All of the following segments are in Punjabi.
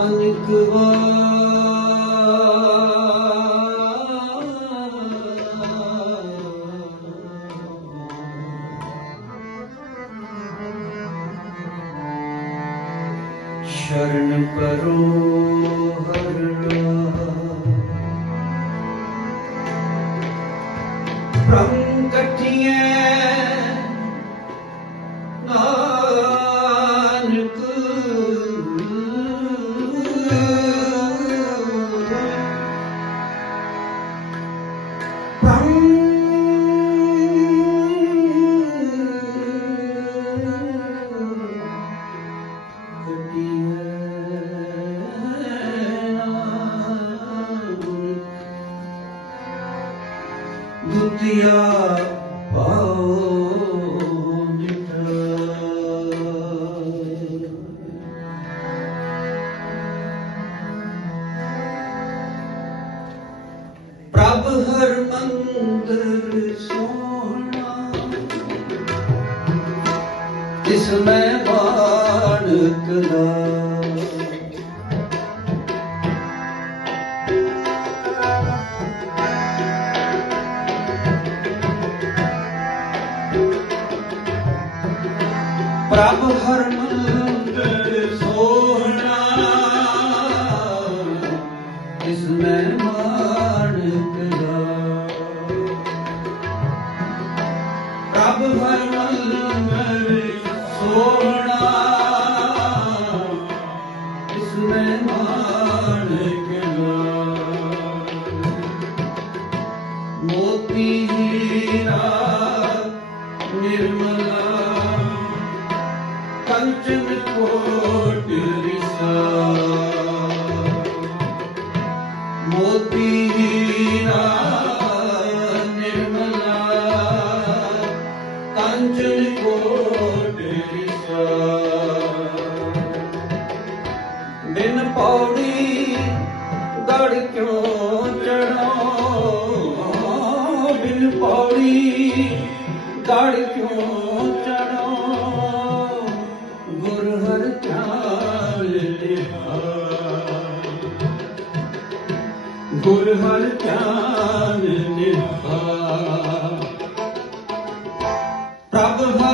ਅਨਿਕ ਸ਼ਰਨ ਪਰੋ ਹਰਣਾ ਪ੍ਰਮ ਕਟਿਏ ਦੁਤੀਆ ਪਾਉ ਪ੍ਰਭ ਹਰ ਮੰਦਰ ਸੋਹਣਾ ਇਸ ਮੈਂ ਬਾਣਕ ਦਾ ਪ੍ਰਭ ਹਰ ਮੰਦਰ ਸੋਹਣਾ, ਇਸ ਮੈਂ ਮਾਣਕ ਪ੍ਰਭ ਹਰ ਮੰਦਰ ਸੋਹਣਾ, ਇਸ ਮੈਂ ਮਾਣਕ ਮੋਤੀ ਹੀਰਾ ਨਿਰਮਲਾ ਕੰਚਨ ਕੋਟ ਰਿਸਾ ਬਿਨ ਪੌੜੀ ਗੜ ਕਿਉਂ ਚੜਾਂ ਬਿਨ ਪੌੜੀ ਗੜ ਕਿਉਂ ਚੜਾਂ ਗੁਰ ਹਰ ਚਾਲ ਲਿਹਾ ਗੁਰ ਹਰ ਚਾਲ ਲਿਹਾ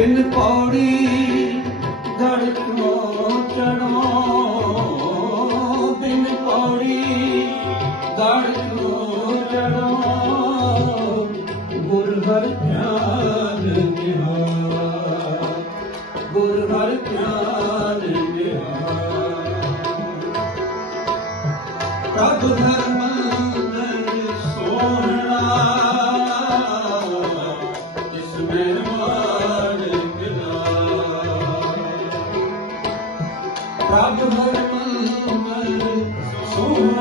ਬਿਨ ਪੌੜੀ ਗੜ ਕਿਉਂ ਚੜੋ ਬਿਨ ਪੌੜੀ ਗੜ ਕਿਉਂ ਚੜੋ ਗੁਰ ਹਰ ਧਿਆਨ ਨਿਹਾਰ। ਗੁਰ ਹਰ ਧਿਆਨ ਨਿਹਾਰ। ਪ੍ਰਭ ਹਰ ਪ੍ਰਭ ਵਰਮਨ ਸੁਹਣ